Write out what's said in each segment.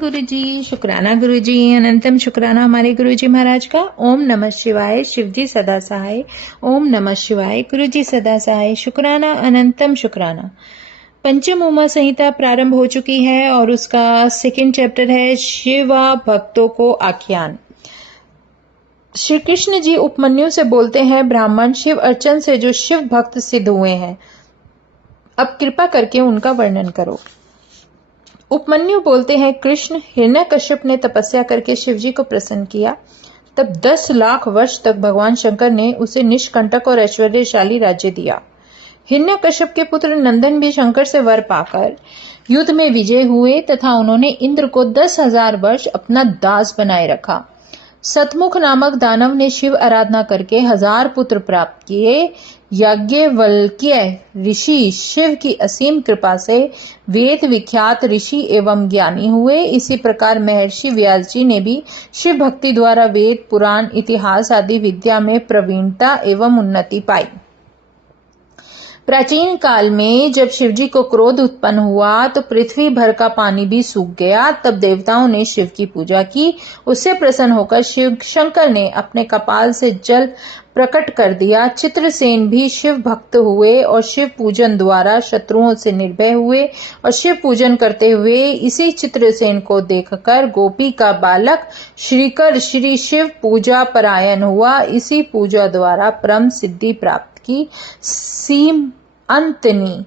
गुरुजी, शुक्राना गुरुजी, अनंतम शुक्राना हमारे गुरुजी महाराज का। ओम नमः शिवाय, शिवजी सदा सहाय। ओम नमः शिवाय, गुरुजी सदा सहाय। शुक्राना, अनंतम शुक्राना। पंचम उमा संहिता प्रारंभ हो चुकी है और उसका सेकंड चैप्टर है शिवा भक्तों को आख्यान। श्री कृष्ण जी उपमन्यु से बोलते हैं, ब्राह्मण शिव अर्चन से जो शिव भक्त सिद्ध हुए हैं, अब कृपा करके उनका वर्णन करो। उपमन्यु बोलते हैं, कृष्ण, हिरण्यकश्यप ने तपस्या करके शिवजी को प्रसन्न किया। तब 10 लाख वर्ष तक भगवान शंकर ने उसे निष्कंटक और ऐश्वर्यशाली राज्य दिया। हिरण्यकश्यप के पुत्र नंदन भी शंकर से वर पाकर युद्ध में विजय हुए तथा उन्होंने इंद्र को 10,000 वर्ष अपना दास बनाए रखा। सतमुख नामक दानव ने शिव आराधना करके 1000 पुत्र प्राप्त किए। याज्ञवल्क्य ऋषि शिव की असीम कृपा से वेद विख्यात ऋषि एवं ज्ञानी हुए। इसी प्रकार महर्षि व्यास जी ने भी शिव भक्ति द्वारा वेद, पुराण, इतिहास आदि विद्या में प्रवीणता एवं उन्नति पाई। प्राचीन काल में जब शिवजी को क्रोध उत्पन्न हुआ तो पृथ्वी भर का पानी भी सूख गया। तब देवताओं ने शिव की पूजा की। उससे प्रसन्न होकर शिव शंकर ने अपने कपाल से जल प्रकट कर दिया। चित्रसेन भी शिव भक्त हुए और शिव पूजन द्वारा शत्रुओं से निर्भय हुए और शिव पूजन करते हुए इसी चित्रसेन को देखकर गोपी का बालक श्रीकर श्री शिव पूजा परायण हुआ। इसी पूजा द्वारा परम सिद्धि प्राप्त की। सीम अंतनी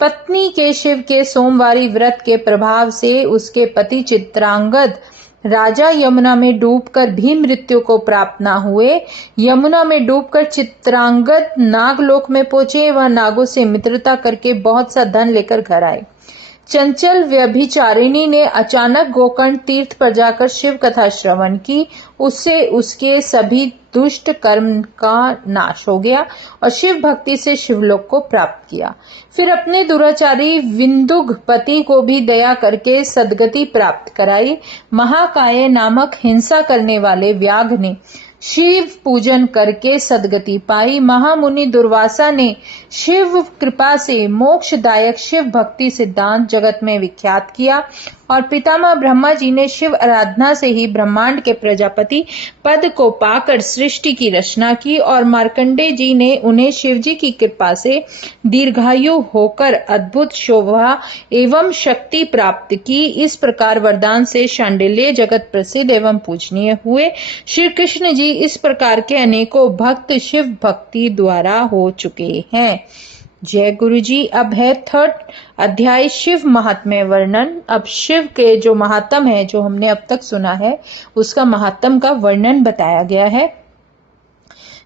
पत्नी के शिव के सोमवारी व्रत के प्रभाव से उसके पति चित्रांगद राजा यमुना में डूबकर भी मृत्यु को प्राप्त न हुए। यमुना में डूबकर चित्रांगद नागलोक में पहुंचे। वह नागों से मित्रता करके बहुत सा धन लेकर घर आए। चंचल व्यभिचारिणी ने अचानक गोकर्ण तीर्थ पर जाकर शिव कथा श्रवण की। उससे उसके सभी दुष्ट कर्म का नाश हो गया और शिव भक्ति से शिवलोक को प्राप्त किया। फिर अपने दुराचारी विंदुग पति को भी दया करके सदगति प्राप्त कराई। महाकाय नामक हिंसा करने वाले व्याघ्र ने शिव पूजन करके सदगति पाई। महामुनि दुर्वासा ने शिव कृपा से मोक्षदायक शिव भक्ति सिद्धांत जगत में विख्यात किया और पितामह ब्रह्मा जी ने शिव आराधना से ही ब्रह्मांड के प्रजापति पद को पाकर सृष्टि की रचना की और मार्कंडेय जी ने उन्हें शिव जी की कृपा से दीर्घायु होकर अद्भुत शोभा एवं शक्ति प्राप्त की। इस प्रकार वरदान से शांडिल्य जगत प्रसिद्ध एवं पूजनीय हुए। श्री कृष्ण जी इस प्रकार के अनेकों भक्त शिव भक्ति द्वारा हो चुके हैं। जय गुरु जी। अब है 3rd अध्याय शिव महात्म्य वर्णन। अब शिव के जो महात्म है, जो हमने अब तक सुना है, उसका महात्म का वर्णन बताया गया है।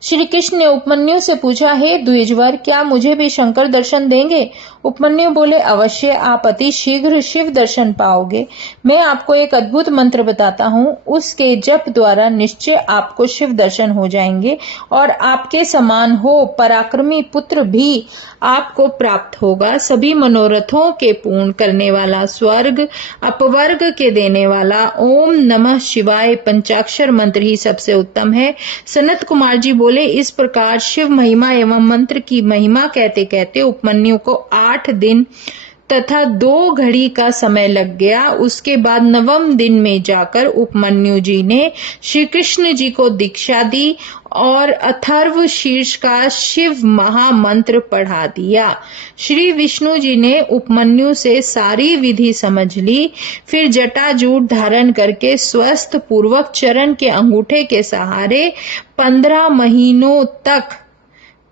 श्री कृष्ण ने उपमन्यु से पूछा, हे द्विजवर, क्या मुझे भी शंकर दर्शन देंगे? उपमन्यु बोले, अवश्य, आप अति शीघ्र शिव दर्शन पाओगे। मैं आपको एक अद्भुत मंत्र बताता हूँ, उसके जप द्वारा निश्चय आपको शिव दर्शन हो जाएंगे और आपके समान हो पराक्रमी पुत्र भी आपको प्राप्त होगा। सभी मनोरथों के पूर्ण करने वाला, स्वर्ग अपवर्ग के देने वाला ओम नमः शिवाय पंचाक्षर मंत्र ही सबसे उत्तम है। सनत कुमार जी बोले, इस प्रकार शिव महिमा एवं मंत्र की महिमा कहते कहते उपमन्यु को 8 दिन तथा 2 घड़ी का समय लग गया। उसके बाद 9वें दिन में जाकर उपमन्यु जी ने श्री कृष्ण जी को दीक्षा दी और अथर्व शीर्ष का शिव महामंत्र पढ़ा दिया। श्री विष्णु जी ने उपमन्यु से सारी विधि समझ ली। फिर जटाजूट धारण करके स्वस्थ पूर्वक चरण के अंगूठे के सहारे 15 महीनों तक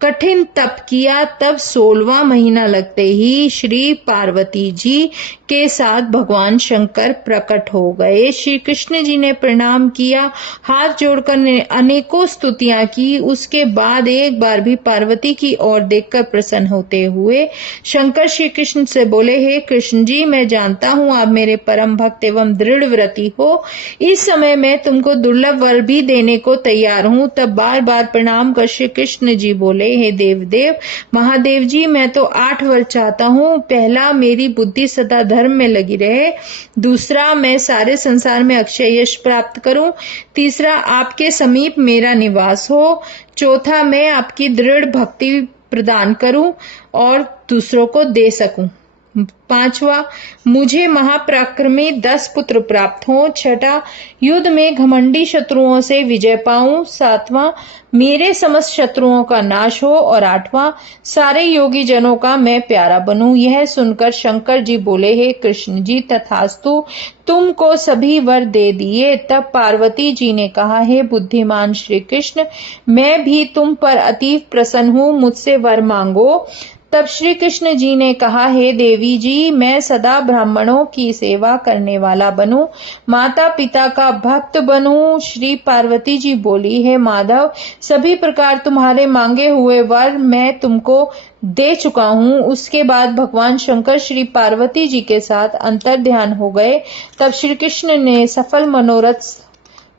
कठिन तप किया। तब 16वां महीना लगते ही श्री पार्वती जी के साथ भगवान शंकर प्रकट हो गए। श्री कृष्ण जी ने प्रणाम किया, हाथ जोड़कर अनेकों स्तुतियां की। उसके बाद एक बार भी पार्वती की ओर देखकर प्रसन्न होते हुए शंकर श्री कृष्ण से बोले, हे कृष्ण जी, मैं जानता हूँ आप मेरे परम भक्त एवं दृढ़ व्रती हो। इस समय मैं तुमको दुर्लभ वर भी देने को तैयार हूँ। तब बार बार प्रणाम कर श्री कृष्ण जी बोले, हे देवदेव महादेव जी, मैं तो 8 वर चाहता हूँ। पहला, मेरी बुद्धि सदा धर्म में लगी रहे। दूसरा, मैं सारे संसार में अक्षय यश प्राप्त करूं। तीसरा, आपके समीप मेरा निवास हो। चौथा, मैं आपकी दृढ़ भक्ति प्रदान करूं और दूसरों को दे सकूं। 5वां, मुझे महापराक्रमी 10 पुत्र प्राप्त हों। 6ठा, युद्ध में घमंडी शत्रुओं से विजय पाऊं। 7वां, मेरे समस्त शत्रुओं का नाश हो। और 8वां, सारे योगी जनों का मैं प्यारा बनूं। यह सुनकर शंकर जी बोले, हे कृष्ण जी, तथास्तु, तुमको सभी वर दे दिए। तब पार्वती जी ने कहा, हे बुद्धिमान श्री कृष्ण, मैं भी तुम पर अतीव प्रसन्न हूँ, मुझसे वर मांगो। तब श्री कृष्ण जी ने कहा, हे देवी जी, मैं सदा ब्राह्मणों की सेवा करने वाला बनूं, माता पिता का भक्त बनूं। श्री पार्वती जी बोली, हे माधव, सभी प्रकार तुम्हारे मांगे हुए वर मैं तुमको दे चुका हूँ। उसके बाद भगवान शंकर श्री पार्वती जी के साथ अंतर ध्यान हो गए। तब श्री कृष्ण ने सफल मनोरथ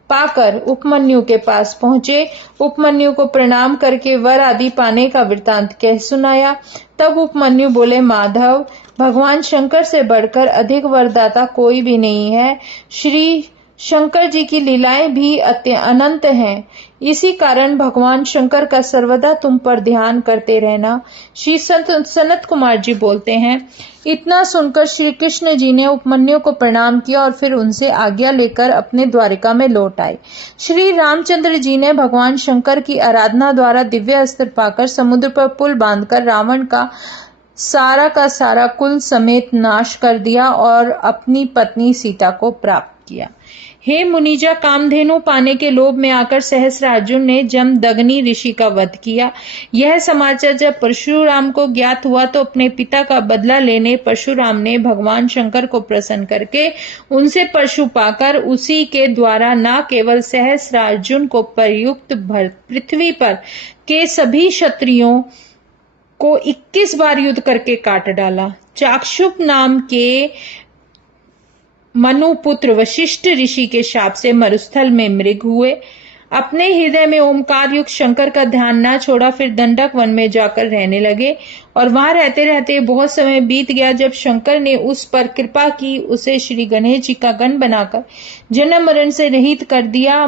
पाकर उपमन्यु के पास पहुंचे। उपमन्यु को प्रणाम करके वर आदि पाने का वृतांत कह सुनाया। तब उपमन्यु बोले, माधव, भगवान शंकर से बढ़कर अधिक वरदाता कोई भी नहीं है। श्री शंकर जी की लीलाएं भी अनंत हैं। इसी कारण भगवान शंकर का सर्वदा तुम पर ध्यान करते रहना। श्री सनत कुमार जी बोलते हैं, इतना सुनकर श्री कृष्ण जी ने उपमन्यु को प्रणाम किया और फिर उनसे आज्ञा लेकर अपने द्वारिका में लौट आए। श्री रामचंद्र जी ने भगवान शंकर की आराधना द्वारा दिव्य अस्त्र पाकर समुद्र पर पुल बांधकर रावण का सारा कुल समेत नाश कर दिया और अपनी पत्नी सीता को प्राप्त किया। हे मुनिजा, कामधेनु पाने के लोभ में आकर सहस्रार्जुन ने जमदग्नि ऋषि का वध किया। यह समाचार जब परशुराम को ज्ञात हुआ तो अपने पिता का बदला लेने परशुराम ने भगवान शंकर को प्रसन्न करके उनसे परशु पाकर उसी के द्वारा न केवल सहस्रार्जुन को प्रयुक्त पृथ्वी पर के सभी क्षत्रियों को 21 बार युद्ध करके काट डाला। चाक्षुप नाम के मनुपुत्र वशिष्ठ ऋषि के शाप से मरुस्थल में मृग हुए। अपने हृदय में ओमकार युक्त शंकर का ध्यान न छोड़ा, फिर दंडक वन में जाकर रहने लगे और वहां रहते रहते बहुत समय बीत गया। जब शंकर ने उस पर कृपा की, उसे श्री गणेश जी का गण बनाकर जन्म मरण से रहित कर दिया।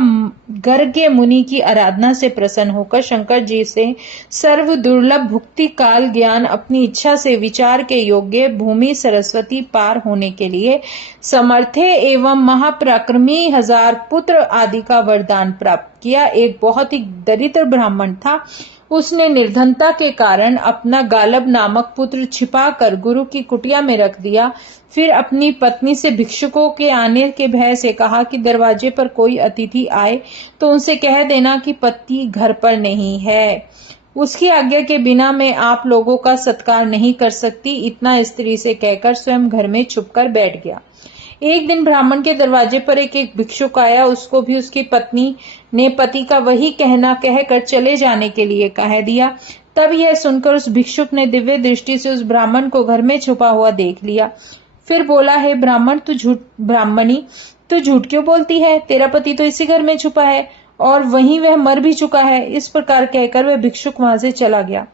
गर्ग्य मुनि की आराधना से प्रसन्न होकर शंकर जी से सर्व दुर्लभ भुक्ति काल ज्ञान अपनी इच्छा से विचार के योग्य भूमि सरस्वती पार होने के लिए समर्थे एवं महापराक्रमी 1000 पुत्र आदि का वरदान प्राप्त किया। एक बहुत ही दरिद्र ब्राह्मण था। उसने निर्धनता के कारण अपना गालब नामक पुत्र छिपाकर गुरु की कुटिया में रख दिया। फिर अपनी पत्नी से भिक्षुकों के आने के भय से कहा कि दरवाजे पर कोई अतिथि आए तो उनसे कह देना कि पति घर पर नहीं है। उसकी आज्ञा के बिना मैं आप लोगों का सत्कार नहीं कर सकती। इतना स्त्री से कहकर स्वयं घर में छुपकर बैठ गया। एक दिन ब्राह्मण के दरवाजे पर एक भिक्षुक आया। उसको भी उसकी पत्नी ने पति का वही कहना कहकर चले जाने के लिए कह दिया। तब यह सुनकर उस भिक्षुक ने दिव्य दृष्टि से उस ब्राह्मण को घर में छुपा हुआ देख लिया। फिर बोला, हे ब्राह्मणी, तू झूठ क्यों बोलती है? तेरा पति तो इसी घर में छुपा है और वहीं वह मर भी चुका है। इस प्रकार कहकर वह भिक्षुक वहां से चला गया।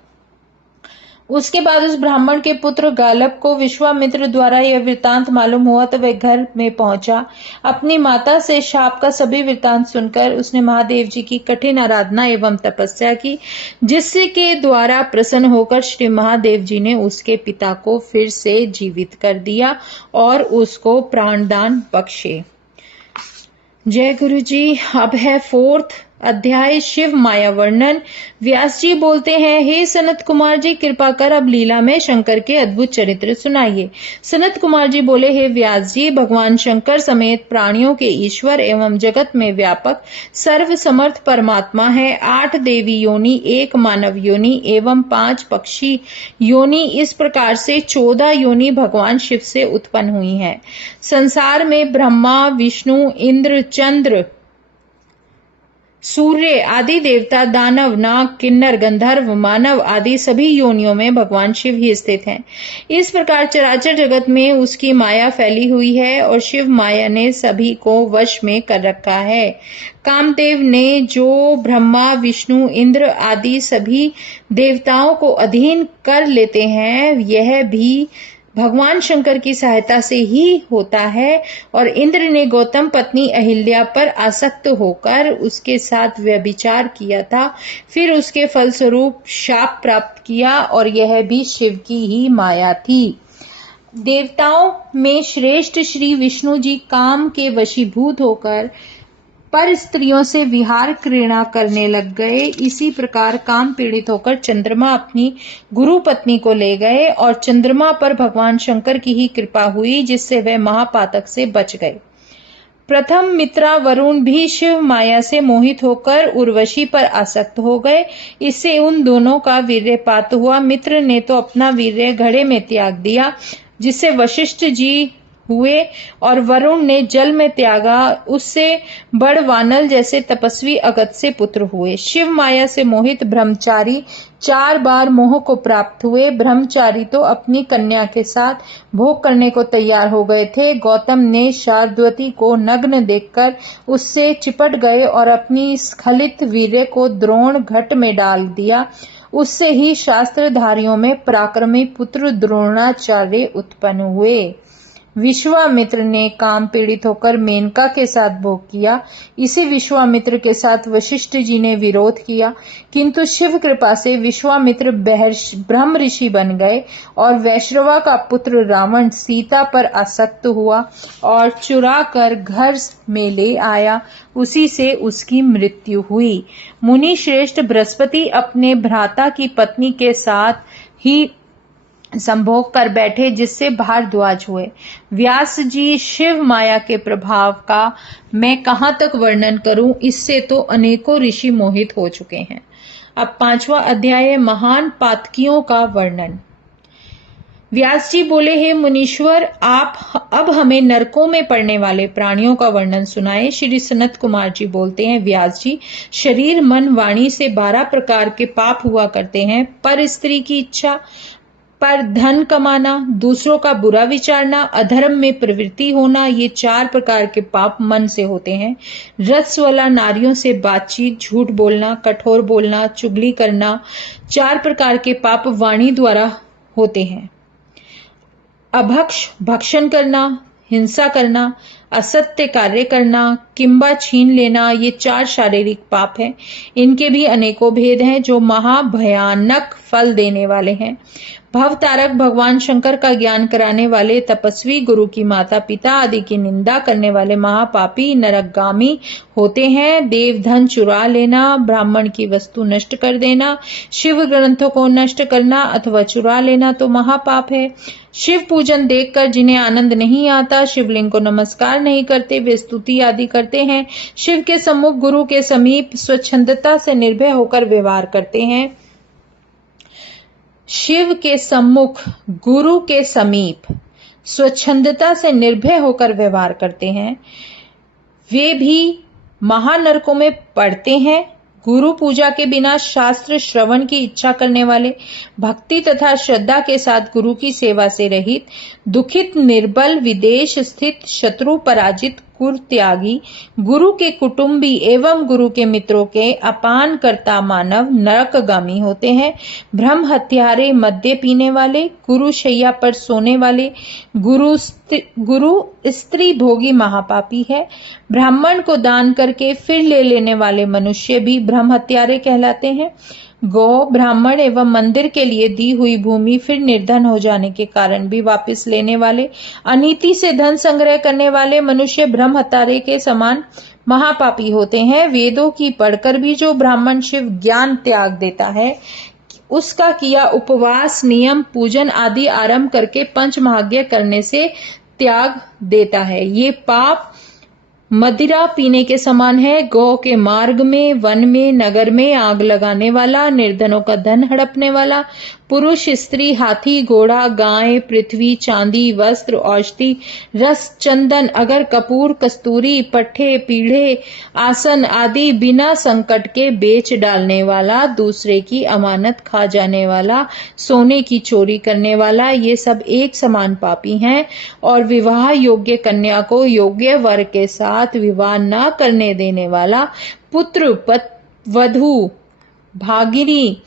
उसके बाद उस ब्राह्मण के पुत्र गालब को विश्वामित्र द्वारा यह वृतांत मालूम हुआ तो वह घर में पहुंचा। अपनी माता से शाप का सभी वृतांत सुनकर उसने महादेव जी की कठिन आराधना एवं तपस्या की, जिसके द्वारा प्रसन्न होकर श्री महादेव जी ने उसके पिता को फिर से जीवित कर दिया और उसको प्राणदान बख्शे। जय गुरु जी। अब है 4th अध्याय शिव माया वर्णन। व्यास जी बोलते हैं, हे सनत कुमार जी, कृपा कर अब लीला में शंकर के अद्भुत चरित्र सुनाइए। सनत कुमार जी बोले, हे व्यास जी, भगवान शंकर समेत प्राणियों के ईश्वर एवं जगत में व्यापक सर्व समर्थ परमात्मा है। 8 देवी योनि, 1 मानव योनि एवं 5 पक्षी योनि, इस प्रकार से 14 योनि भगवान शिव से उत्पन्न हुई हैं। संसार में ब्रह्मा, विष्णु, इंद्र, चंद्र, सूर्य आदि देवता, दानव, नाग, किन्नर, गंधर्व, मानव आदि सभी योनियों में भगवान शिव ही स्थित हैं। इस प्रकार चराचर जगत में उसकी माया फैली हुई है और शिव माया ने सभी को वश में कर रखा है। कामदेव ने जो ब्रह्मा, विष्णु, इंद्र आदि सभी देवताओं को अधीन कर लेते हैं, यह भी भगवान शंकर की सहायता से ही होता है। और इंद्र ने गौतम पत्नी अहिल्या पर आसक्त होकर उसके साथ व्यभिचार किया था, फिर उसके फलस्वरूप शाप प्राप्त किया और यह भी शिव की ही माया थी। देवताओं में श्रेष्ठ श्री विष्णु जी काम के वशीभूत होकर पर स्त्रियों से विहार क्रीड़ा करने लग गए। इसी प्रकार काम पीड़ित होकर चंद्रमा अपनी गुरु पत्नी को ले गए और चंद्रमा पर भगवान शंकर की ही कृपा हुई, जिससे वह महापातक से बच गए। प्रथम मित्रा वरुण भी शिव माया से मोहित होकर उर्वशी पर आसक्त हो गए। इससे उन दोनों का वीर्यपात हुआ। मित्र ने तो अपना वीर्य घड़े में त्याग दिया, जिससे वशिष्ठ जी हुए, और वरुण ने जल में त्यागा, उससे बड़ वानल जैसे तपस्वी अगत से पुत्र हुए। शिव माया से मोहित ब्रह्मचारी 4 बार मोह को प्राप्त हुए। ब्रह्मचारी तो अपनी कन्या के साथ भोग करने को तैयार हो गए थे। गौतम ने शार्दूलती को नग्न देखकर उससे चिपट गए और अपनी स्खलित वीर्य को द्रोण घट में डाल दिया। उससे ही शास्त्रधारियों में पराक्रमी पुत्र द्रोणाचार्य उत्पन्न हुए। विश्वामित्र ने काम पीड़ित होकर मेनका के साथ भोग किया। इसी विश्वामित्र के साथ वशिष्ठ जी ने विरोध किया, किंतु शिव कृपा से विश्वामित्र ब्रह्म ऋषि बन गए और वैश्रवा का पुत्र रावण सीता पर आसक्त हुआ और चुरा कर घर में ले आया। उसी से उसकी मृत्यु हुई। मुनि श्रेष्ठ बृहस्पति अपने भ्राता की पत्नी के साथ ही संभोग कर बैठे, जिससे भारद्वाज हुए। व्यास जी शिव माया के प्रभाव का मैं कहाँ तक वर्णन करूं, इससे तो अनेकों ऋषि मोहित हो चुके हैं। अब 5वां अध्याय महान पातकियों का वर्णन। व्यास जी बोले, हे मुनीश्वर, आप अब हमें नरकों में पड़ने वाले प्राणियों का वर्णन सुनाए। श्री सनत कुमार जी बोलते हैं, व्यास जी, शरीर मन वाणी से 12 प्रकार के पाप हुआ करते हैं। पर स्त्री की इच्छा, पर धन कमाना, दूसरों का बुरा विचारना, अधर्म में प्रवृत्ति होना, ये 4 प्रकार के पाप मन से होते हैं। रसवाला नारियों से बातचीत, झूठ बोलना, कठोर बोलना, चुगली करना, 4 प्रकार के पाप वाणी द्वारा होते हैं। अभक्ष, भक्षण करना, हिंसा करना, असत्य कार्य करना, किंबा छीन लेना, ये 4 शारीरिक पाप हैं। इनके भी अनेकों भेद हैं, जो महाभयानक फल देने वाले हैं। भवतारक भगवान शंकर का ज्ञान कराने वाले तपस्वी, गुरु की माता पिता आदि की निंदा करने वाले महापापी नरकगामी होते हैं। देव धन चुरा लेना, ब्राह्मण की वस्तु नष्ट कर देना, शिव ग्रंथों को नष्ट करना अथवा चुरा लेना तो महापाप है। शिव पूजन देखकर जिन्हें आनंद नहीं आता, शिवलिंग को नमस्कार नहीं करते, वे स्तुति आदि करते हैं। शिव के सम्मुख, गुरु के समीप स्वच्छंदता से निर्भय होकर व्यवहार करते हैं। शिव के सम्मुख, गुरु के समीप स्वच्छंदता से निर्भय होकर व्यवहार करते हैं, वे भी महानरकों में पड़ते हैं। गुरु पूजा के बिना शास्त्र श्रवण की इच्छा करने वाले, भक्ति तथा श्रद्धा के साथ गुरु की सेवा से रहित, दुखित, निर्बल, विदेश स्थित, शत्रु पराजित, कुर त्यागी, गुरु के कुटुंबी एवं गुरु के मित्रों के अपान करता मानव नरकगामी होते हैं। ब्रह्म हत्यारे, मद्य पीने वाले, गुरु शैया पर सोने वाले, गुरु स्त्री भोगी महापापी है। ब्राह्मण को दान करके फिर ले लेने वाले मनुष्य भी ब्रह्म हत्यारे कहलाते हैं। गौ, ब्राह्मण एवं मंदिर के लिए दी हुई भूमि फिर निर्धन हो जाने के कारण भी वापस लेने वाले, अनीति से धन संग्रह करने वाले मनुष्य ब्रह्म हत्यारे के समान महापापी होते हैं। वेदों की पढ़कर भी जो ब्राह्मण शिव ज्ञान त्याग देता है, उसका किया उपवास, नियम, पूजन आदि आरंभ करके पंचमहायज्ञ करने से त्याग देता है, ये पाप मदिरा पीने के समान है। गौ के मार्ग में, वन में, नगर में आग लगाने वाला, निर्धनों का धन हड़पने वाला, पुरुष, स्त्री, हाथी, घोड़ा, गाय, पृथ्वी, चांदी, वस्त्र, औषधि, रस, चंदन, अगर, कपूर, कस्तूरी, पट्टे, पीढ़े, आसन आदि बिना संकट के बेच डालने वाला, दूसरे की अमानत खा जाने वाला, सोने की चोरी करने वाला, ये सब एक समान पापी हैं। और विवाह योग्य कन्या को योग्य वर के साथ विवाह न करने देने वाला, पुत्र, वधू, भागिनी,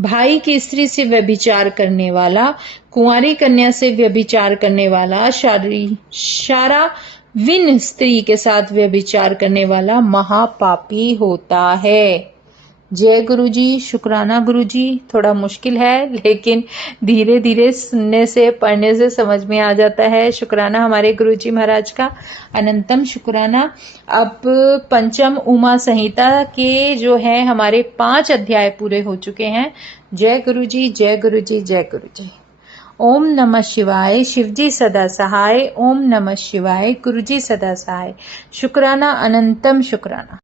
भाई की स्त्री से व्यभिचार करने वाला, कुंवारी कन्या से व्यभिचार करने वाला, शाराविन स्त्री के साथ व्यभिचार करने वाला महापापी होता है। जय गुरुजी, शुक्राना गुरुजी। थोड़ा मुश्किल है लेकिन धीरे धीरे सुनने से पढ़ने से समझ में आ जाता है। शुक्राना हमारे गुरुजी महाराज का, अनंतम शुक्राना। अब पंचम उमा संहिता के जो है हमारे 5 अध्याय पूरे हो चुके हैं। जय गुरुजी, जय गुरुजी, जय गुरुजी। ओम नमः शिवाय। शिवजी सदा सहाय। ओम नमः शिवाय। गुरुजी सदा सहाय। शुक्राना, अनंतम शुक्राना।